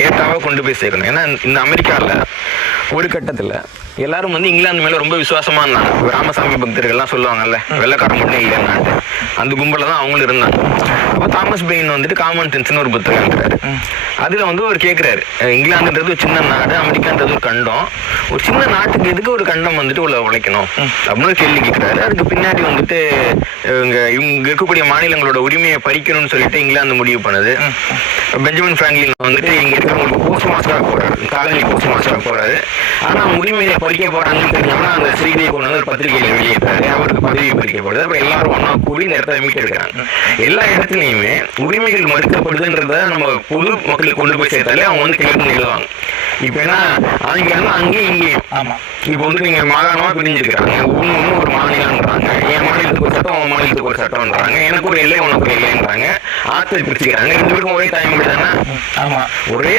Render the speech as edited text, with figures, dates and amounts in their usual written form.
டேட்டாவை கொண்டு போய் சேர்க்கணும். ஏன்னா இந்த அமெரிக்காவில் ஒரு கட்டத்தில் எல்லாரும் வந்து இங்கிலாந்து மேலே ரொம்ப விசுவாசமாக இருந்தாங்க. ராமசாமி பக்தர்கள்லாம் சொல்லுவாங்கல்ல, வெள்ளைக்காரன் மட்டும் இல்லைன்னாட்டு, அந்த கும்பலில் தான் அவங்களும் இருந்தாங்க. அப்போ தாமஸ் பெயின் வந்துட்டு காமன் சென்ஸ்னு ஒரு புத்தகம் எழுதுறாரு. அதில் வந்து அவர் கேட்குறாரு, இங்கிலாந்துன்றது ஒரு சின்ன நாடு, அமெரிக்கான்றது ஒரு கண்டம், ஒரு சின்ன நாட்டுக்கு எதுக்கு ஒரு கண்டம் வந்துட்டு உழைக்கணும் அப்படின்னு ஒரு கேள்வி கேட்குறாரு. அதுக்கு பின்னாடி வந்துட்டு இவங்க இருக்கக்கூடிய மாநிலங்களோட உரிமையை பறிக்கணும்னு சொல்லிட்டு இங்கிலாந்து முடிவு பண்ணுது. பெஞ்சமின் பிராங்க்லின் வந்துட்டு இங்கே இருக்கிறவங்களுக்கு போஸ்ட் மாஸ்டராக போறாரு, காலனி போஸ்ட் மாஸ்டராக போறாரு. ஆனால் உரிமையை பறிக்க போறாங்கன்னு தெரிஞ்சோம்னா அந்த ஸ்ரீதேவி கொண்டு வந்து ஒரு பத்திரிகையில் வெளியிட்டாரு, அவருக்கு பதவி பறிக்கப்படுது. அப்போ எல்லாரும் ஒன்றா கூடி இந்த இடத்த மீட்டு எடுக்கிறாங்க. எல்லா இடத்துலையுமே உரிமைகள் மறுக்கப்படுதுன்றத நம்ம பொது மக்களுக்கு கொண்டு போய் சேர்த்தாலே அவங்க வந்து கிளம்பி எழுதுவாங்க. இப்போ என்ன ஆங்கிலம் அங்கேயும் இங்கேயும். இப்போ வந்து நீங்க மாகாணமா பிரிஞ்சுக்கிறாங்க, ஒன்று ஒரு மாநிலம்ன்றாங்க, என் மாநிலத்துக்கு ஒரு சட்டம் உன் மாநிலத்துக்கு ஒரு சட்டம்ன்றாங்க, எனக்கு ஒரு எல்லை உனக்கு ஒரு எல்லைன்றாங்க, ஆட்கள் பிரிச்சுக்கிறாங்க. ரெண்டு பேருக்கும் ஒரே டைம் தானே, ஒரே